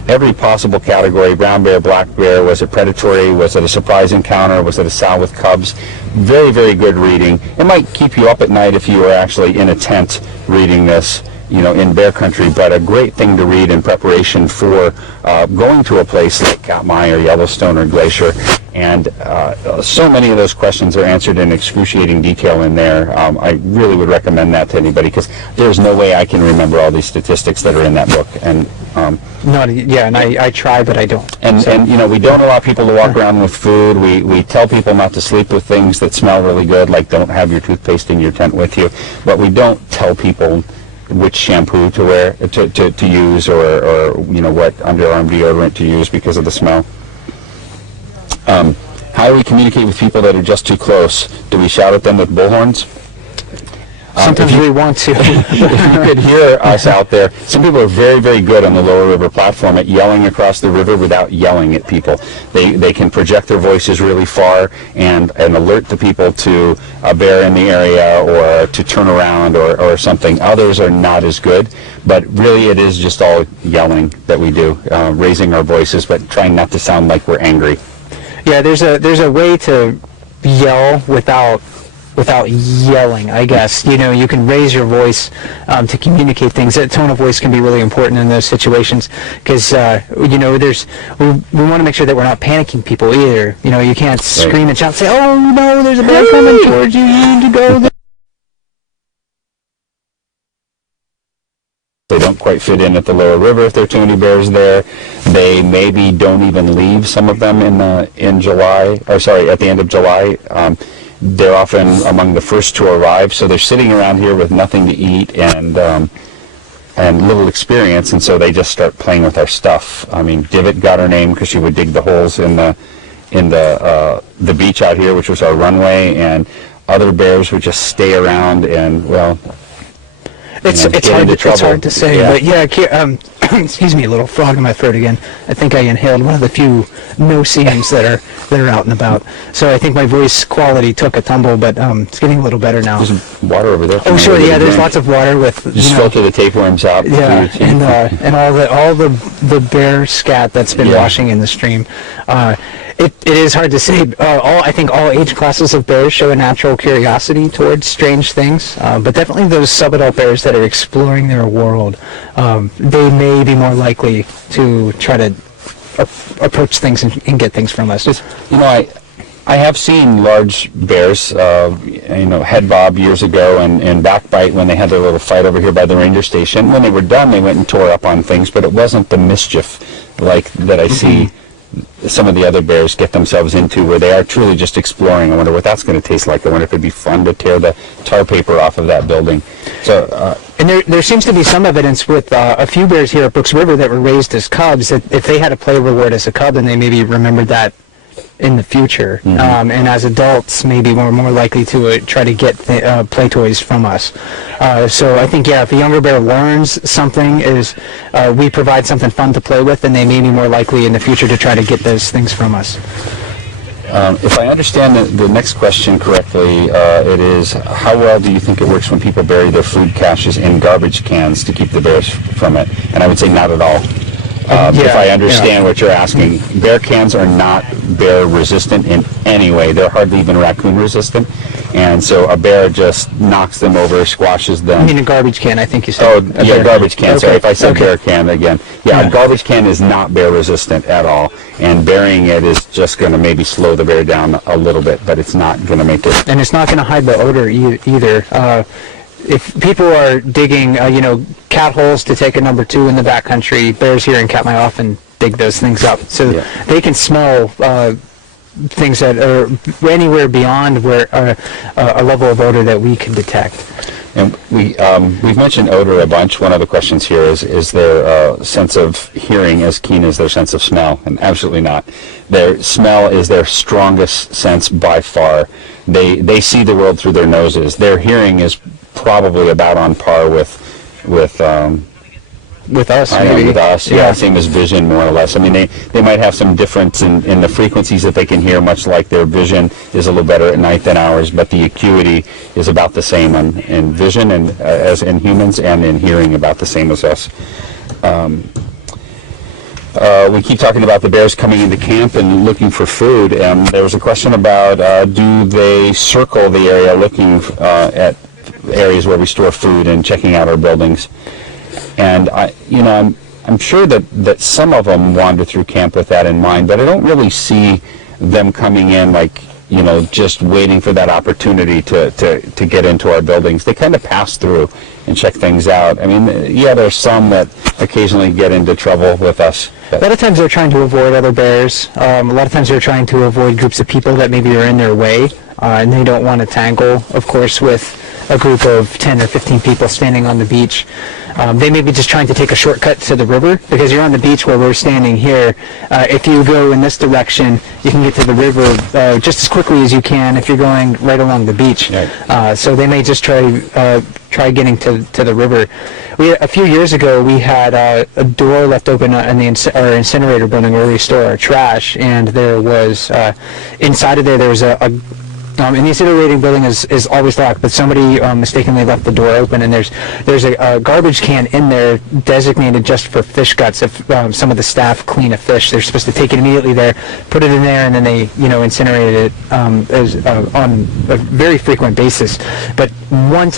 every possible category: brown bear, black bear, was it predatory, was it a surprise encounter, was it a sow with cubs. Very, very good reading. It might keep you up at night if you were actually in a tent reading this, in bear country, but a great thing to read in preparation for going to a place like Katmai or Yellowstone or Glacier. And so many of those questions are answered in excruciating detail in there. I really would recommend that to anybody, because there's no way I can remember all these statistics that are in that book. And I try, but I don't. And we don't allow people to walk around with food. We tell people not to sleep with things that smell really good, like don't have your toothpaste in your tent with you. But we don't tell people which shampoo to wear, to use, or what underarm deodorant to use because of the smell. How do we communicate with people that are just too close? Do we shout at them with bullhorns? Sometimes we want to. If you could hear us out there, some people are very, very good on the lower river platform at yelling across the river without yelling at people. They can project their voices really far and alert the people to a bear in the area or to turn around or something. Others are not as good, but really it is just all yelling that we do, raising our voices, but trying not to sound like we're angry. Yeah, there's a way to yell without yelling, I guess. You can raise your voice to communicate things. That tone of voice can be really important in those situations, because we want to make sure that we're not panicking people either. You can't scream and shout and say, "Oh no, there's a bear coming towards you. You need to go there." They don't quite fit in at the lower river if there are too many bears there. They maybe don't even leave, some of them in July, or sorry, at the end of July. They're often among the first to arrive, so they're sitting around here with nothing to eat and little experience, and so they just start playing with our stuff. I mean, Divot got her name because she would dig the holes in the beach out here, which was our runway, and other bears would just stay around and, well, it's hard to say, yeah. But yeah, excuse me, a little frog in my throat again. I think I inhaled one of the few no-seams that are out and about. So I think my voice quality took a tumble, but it's getting a little better now. There's water over there. Oh, sure, yeah. There's lots of water with just filter the tapeworms out. Yeah, and all the bear scat that's been washing in the stream. It is hard to say. I think all age classes of bears show a natural curiosity towards strange things, but definitely those subadult bears that are exploring their world, they may be more likely to try to approach things and get things from us. I have seen large bears, head bob years ago and backbite when they had their little fight over here by the ranger station. When they were done, they went and tore up on things, but it wasn't the mischief like that I see some of the other bears get themselves into, where they are truly just exploring. I wonder what that's going to taste like. I wonder if it'd be fun to tear the tar paper off of that building. So, and there seems to be some evidence with a few bears here at Brooks River that were raised as cubs, that if they had a play reward as a cub, then they maybe remembered that in the future. And as adults, maybe we're more likely to try to get play toys from us. So I think, yeah, if a younger bear learns something, is we provide something fun to play with, then they may be more likely in the future to try to get those things from us. if I understand the next question correctly, it is, how well do you think it works when people bury their food caches in garbage cans to keep the bears from it? And I would say not at all. If I understand what you're asking, bear cans are not bear resistant in any way. They're hardly even raccoon resistant. And so a bear just knocks them over, squashes them. I mean a garbage can, I think you said. Oh, yeah, garbage can. Okay. Sorry, if I said bear can again. Yeah, a garbage can is not bear resistant at all. And burying it is just going to maybe slow the bear down a little bit, but it's not going to make it. And it's not going to hide the odor either. If people are digging, cat holes to take a number 2 in the backcountry, bears here in Katmai often dig those things up. So they can smell things that are anywhere beyond where a level of odor that we can detect. And we've mentioned odor a bunch. One of the questions here is their sense of hearing as keen as their sense of smell? And absolutely not. Their smell is their strongest sense by far. They see the world through their noses. Their hearing is probably about on par with us, maybe. With us, same as vision, more or less. I mean, they might have some difference in the frequencies that they can hear, much like their vision is a little better at night than ours, but the acuity is about the same in vision and as in humans, and in hearing about the same as us. We keep talking about the bears coming into camp and looking for food, and there was a question about do they circle the area looking at areas where we store food and checking out our buildings. And I'm sure that some of them wander through camp with that in mind, but I don't really see them coming in like, just waiting for that opportunity to get into our buildings. They kind of pass through and check things out. I mean, there's some that occasionally get into trouble with us. A lot of times they're trying to avoid other bears. A lot of times they're trying to avoid groups of people that maybe are in their way, and they don't want to tangle, of course, with a group of 10 or 15 people standing on the beach. They may be just trying to take a shortcut to the river, because you're on the beach where we're standing here. If you go in this direction, you can get to the river just as quickly as you can if you're going right along the beach. Right. So they may just try getting to the river. A few years ago, we had a door left open in our incinerator building where we store our trash, and there was inside of there was and the incinerating building is always locked, but somebody mistakenly left the door open, and there's a garbage can in there designated just for fish guts. If some of the staff clean a fish, they're supposed to take it immediately there, put it in there, and then they incinerate it on a very frequent basis. But one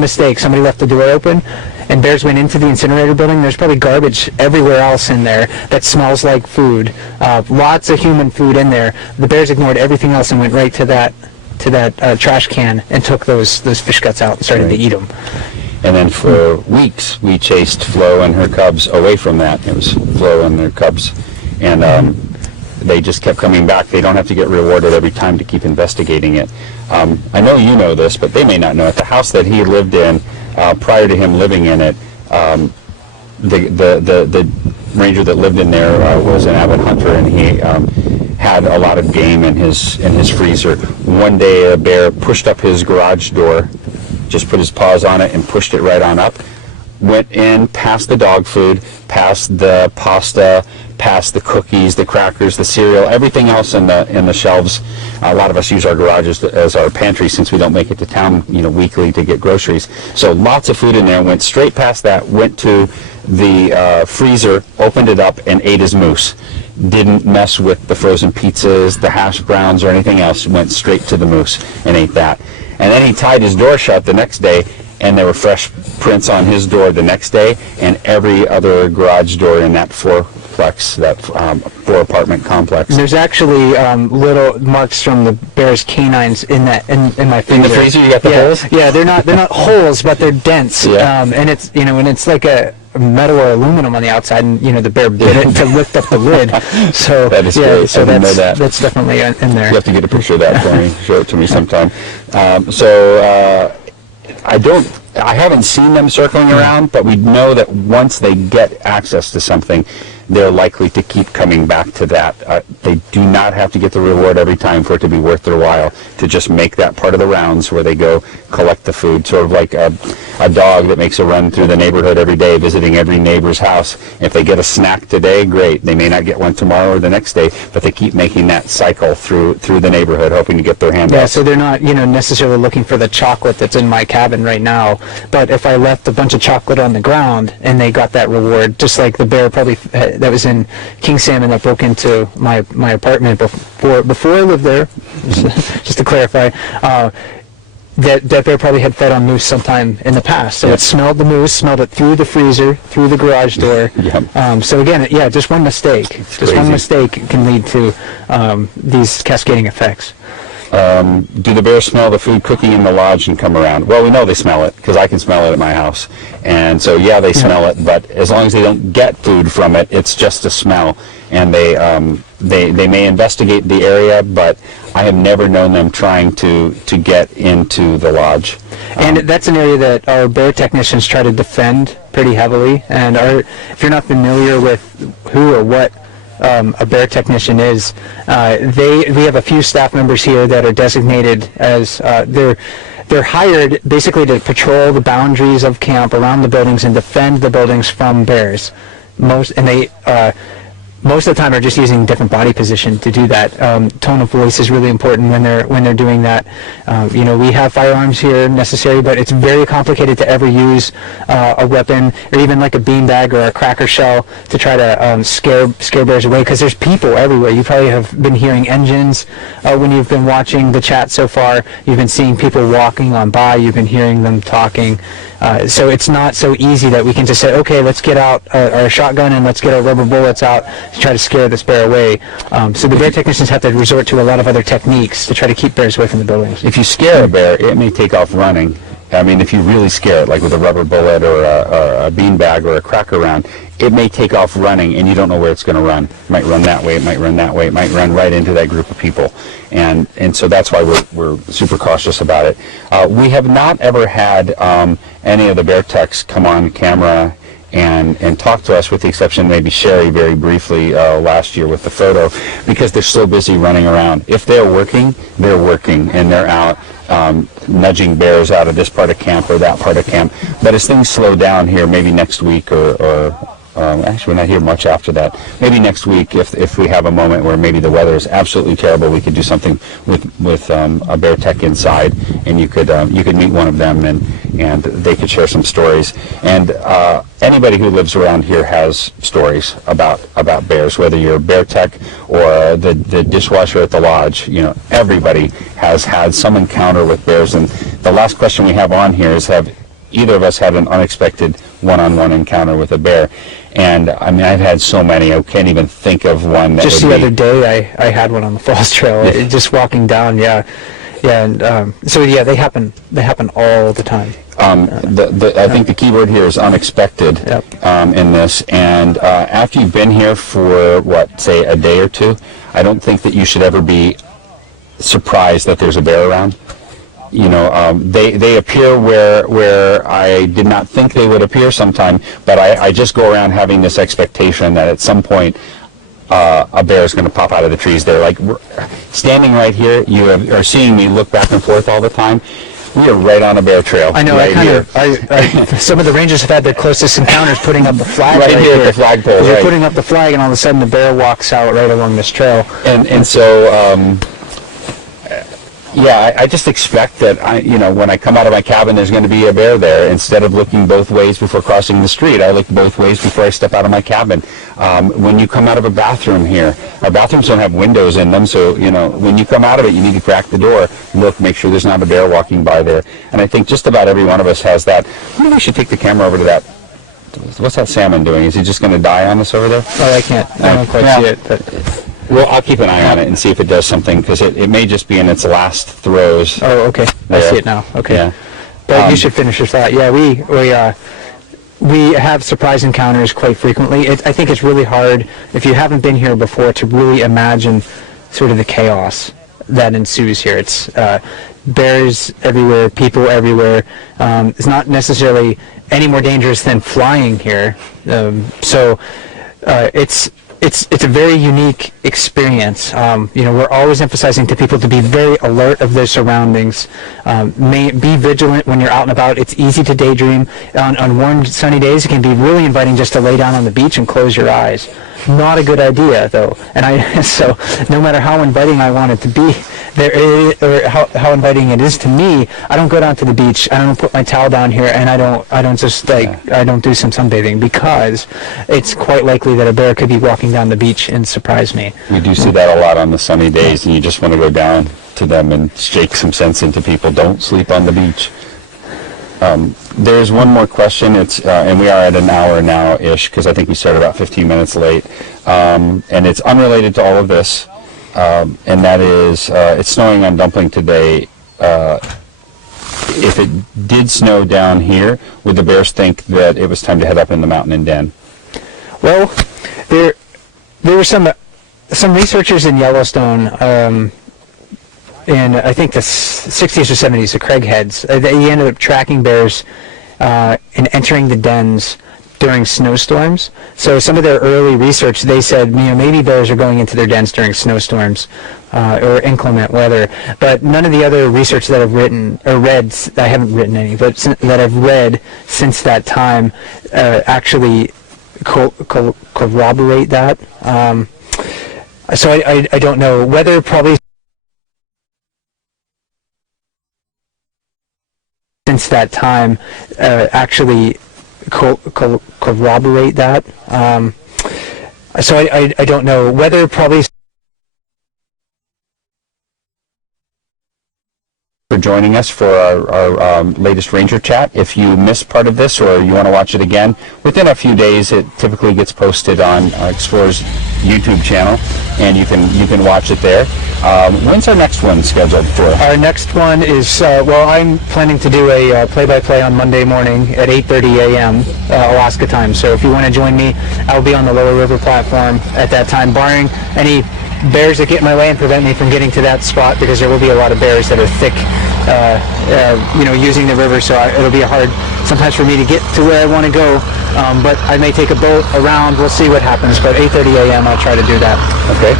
mistake, somebody left the door open, and bears went into the incinerator building. There's probably garbage everywhere else in there that smells like food. Lots of human food in there. The bears ignored everything else and went right to that trash can and took those fish guts out and started to eat them. And then for weeks, we chased Flo and her cubs away from that. It was Flo and their cubs. And they just kept coming back. They don't have to get rewarded every time to keep investigating it. I know you know this, but they may not know it. The house that he lived in, prior to him living in it, the ranger that lived in there was an avid hunter, and he had a lot of game in his freezer. One day a bear pushed up his garage door, just put his paws on it and pushed it right on up, went in past the dog food, past the pasta, past the cookies, the crackers, the cereal, everything else in the shelves. A lot of us use our garages as our pantry since we don't make it to town, weekly to get groceries. So lots of food in there. Went straight past that, went to the freezer, opened it up, and ate his moose. Didn't mess with the frozen pizzas, the hash browns, or anything else. Went straight to the moose and ate that. And then he tied his door shut the next day, and there were fresh prints on his door the next day, and every other garage door in that four-apartment complex. There's actually little marks from the bear's canines in my finger. In the freezer, you got the holes? Yeah, they're not holes, but they're dents. Yeah. And it's and it's like metal or aluminum on the outside, and the bear bit it to lift up the lid. So That is yeah, great. so I didn't know that. that's definitely in there. You have to get a picture of that for me. Show it to me sometime. I haven't seen them circling around, but we know that once they get access to something, they're likely to keep coming back to that. They do not have to get the reward every time for it to be worth their while to just make that part of the rounds where they go collect the food, sort of like a dog that makes a run through the neighborhood every day, visiting every neighbor's house. If they get a snack today, great. They may not get one tomorrow or the next day, but they keep making that cycle through the neighborhood, hoping to get their hand Yeah, out. so they're not, necessarily looking for the chocolate that's in my cabin right now. But if I left a bunch of chocolate on the ground and they got that reward, just like the bear probably that was in King Salmon that broke into my apartment before I lived there, just to clarify, that bear probably had fed on moose sometime in the past. So Yep. it smelled the moose, smelled it through the freezer, through the garage door. Yep. So again, just one mistake. Just crazy. one mistake can lead to these cascading effects. Do the bears smell the food cooking in the lodge and come around? Well, we know they smell it because I can smell it at my house. And so, yeah, they smell it, but as long as they don't get food from it, it's just a smell. And they may investigate the area, but I have never known them trying to get into the lodge. And that's an area that our bear technicians try to defend pretty heavily. And if you're not familiar with who or what a bear technician is, we have a few staff members here that are designated as they're hired basically to patrol the boundaries of camp around the buildings and defend the buildings from bears. Most of the time are just using different body position to do that. Tone of voice is really important when they're doing that. We have firearms here necessary, but it's very complicated to ever use a weapon or even like a beanbag or a cracker shell to try to scare bears away, because there's people everywhere. You probably have been hearing engines when you've been watching the chat so far. You've been seeing people walking on by. You've been hearing them talking. So it's not so easy that we can just say, okay, let's get out our shotgun and let's get our rubber bullets out to try to scare this bear away. So the bear technicians have to resort to a lot of other techniques to try to keep bears away from the buildings. If you scare a bear, it may take off running. I mean, if you really scare it, like with a rubber bullet or a beanbag or a cracker round, it may take off running, and you don't know where it's going to run. It might run that way, it might run that way, it might run right into that group of people. And so that's why we're super cautious about it. We have not ever had any of the bear techs come on camera and talk to us, with the exception maybe Sherry very briefly last year with the photo, because they're so busy running around. If they're working, and they're out nudging bears out of this part of camp or that part of camp. But as things slow down here, maybe next week or actually we're not here much after that, maybe next week, if we have a moment where maybe the weather is absolutely terrible, we could do something with a bear tech inside, and you could meet one of them and they could share some stories. And anybody who lives around here has stories about bears, whether you're a bear tech or the dishwasher at the lodge. Everybody has had some encounter with bears. And the last question we have on here is, have either of us had an unexpected one-on-one encounter with a bear? And I mean, I've had so many, I can't even think of one that Just would the be... other day, I had one on the Falls Trail, just walking down, and so yeah, they happen all the time. I think the key word here is unexpected. Yep. In this. And after you've been here for, say a day or two, I don't think that you should ever be surprised that there's a bear around. They appear where I did not think they would appear sometime, but I just go around having this expectation that at some point a bear is going to pop out of the trees. They're like standing right here. You are seeing me look back and forth all the time. We are right on a bear trail. I know. Right Some of the rangers have had their closest encounters putting up the flag right here at the flagpole. They're putting up the flag, and all of a sudden the bear walks out right along this trail. And so. Yeah, I just expect that when I come out of my cabin, there's going to be a bear there. Instead of looking both ways before crossing the street, I look both ways before I step out of my cabin. When you come out of a bathroom here, our bathrooms don't have windows in them, so when you come out of it, you need to crack the door, look, make sure there's not a bear walking by there. And I think just about every one of us has that. Maybe we should take the camera over to that. What's that salmon doing? Is he just going to die on us over there? Oh, I don't quite see it, but. Well, I'll keep an eye on it and see if it does something, because it may just be in its last throes. Oh, okay. I see it now. Okay. Yeah. But you should finish your thought. Yeah, we have surprise encounters quite frequently. I think it's really hard, if you haven't been here before, to really imagine sort of the chaos that ensues here. It's bears everywhere, people everywhere. It's not necessarily any more dangerous than flying here. It's a very unique experience. We're always emphasizing to people to be very alert of their surroundings. Be vigilant when you're out and about. It's easy to daydream. On warm, sunny days, it can be really inviting just to lay down on the beach and close your eyes. Not a good idea, though. And so no matter how inviting I want it to be, or how inviting it is to me, I don't go down to the beach. I don't put my towel down here, and I don't do some sunbathing, because it's quite likely that a bear could be walking down the beach and surprise me. We do see that a lot on the sunny days, and you just want to go down to them and shake some sense into people. Don't sleep on the beach. There's one more question. And we are at an hour now-ish, because I think we started about 15 minutes late. And it's unrelated to all of this. And that is, it's snowing on Dumpling today. If it did snow down here, would the bears think that it was time to head up in the mountain and den? Well, there were some researchers in Yellowstone in, I think, the 60s or 70s, the Craigheads. They ended up tracking bears and entering the dens during snowstorms. So some of their early research, they said, maybe bears are going into their dens during snowstorms or inclement weather. But none of the other research that I've written or read, I haven't written any, but that I've read since that time actually corroborate that. So I don't know. Weather probably since that time actually corroborate that. So I don't know. Weather probably for joining us for our latest Ranger Chat. If you missed part of this or you want to watch it again, within a few days it typically gets posted on Explorer's YouTube channel, and you can watch it there. When's our next one scheduled for? Our next one is, I'm planning to do a play-by-play on Monday morning at 8:30 a.m. Alaska time. So if you want to join me, I'll be on the Lower River platform at that time, barring any bears that get in my way and prevent me from getting to that spot, because there will be a lot of bears that are thick, using the river, so it'll be hard sometimes for me to get to where I want to go, but I may take a boat around. We'll see what happens, but 8:30 a.m. I'll try to do that. Okay.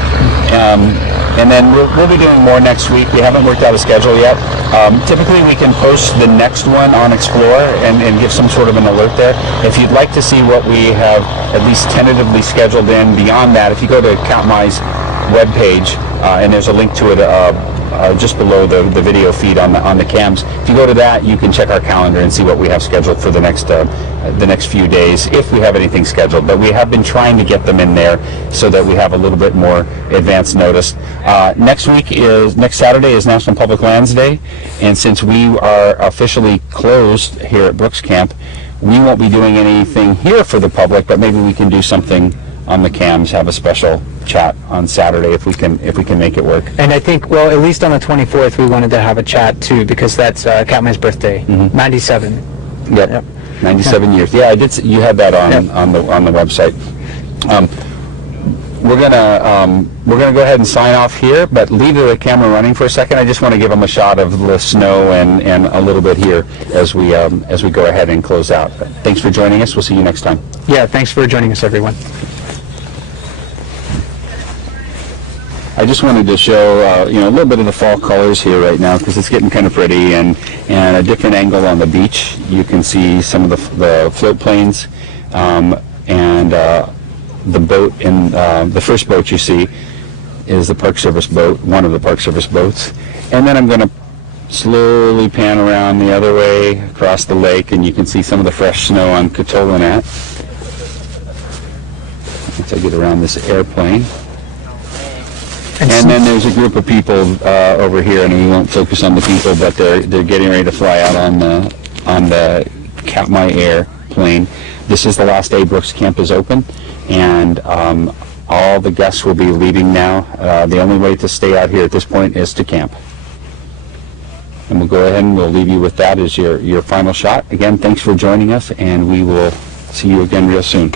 And then we'll be doing more next week. We haven't worked out a schedule yet. Typically we can post the next one on Explorer and give some sort of an alert there. If you'd like to see what we have at least tentatively scheduled in beyond that, if you go to Katmai's webpage, and there's a link to it just below the video feed on the cams. If you go to that, you can check our calendar and see what we have scheduled for the next few days, if we have anything scheduled. But we have been trying to get them in there so that we have a little bit more advance notice. Next Saturday is National Public Lands Day, and since we are officially closed here at Brooks Camp, we won't be doing anything here for the public, but maybe we can do something on the cams, have a special chat on Saturday if we can make it work. And I think, at least on the 24th, we wanted to have a chat too, because that's Katmai's birthday, 97. Yep. 97 years. Yeah, I did. You had that on the website. We're gonna go ahead and sign off here, but leave the camera running for a second. I just want to give them a shot of the snow and a little bit here as we go ahead and close out. But thanks for joining us. We'll see you next time. Yeah, thanks for joining us, everyone. I just wanted to show a little bit of the fall colors here right now, because it's getting kind of pretty, and a different angle on the beach. You can see some of the float planes, and the boat in the first boat you see is the Park Service boat, one of the Park Service boats. And then I'm going to slowly pan around the other way across the lake, and you can see some of the fresh snow on Katolanat. Once I get around this airplane. And then there's a group of people over here, and we won't focus on the people, but they're getting ready to fly out on the Katmai airplane. This is the last day Brooks Camp is open, and all the guests will be leaving now. The only way to stay out here at this point is to camp. And we'll go ahead and we'll leave you with that as your final shot. Again, thanks for joining us, and we will see you again real soon.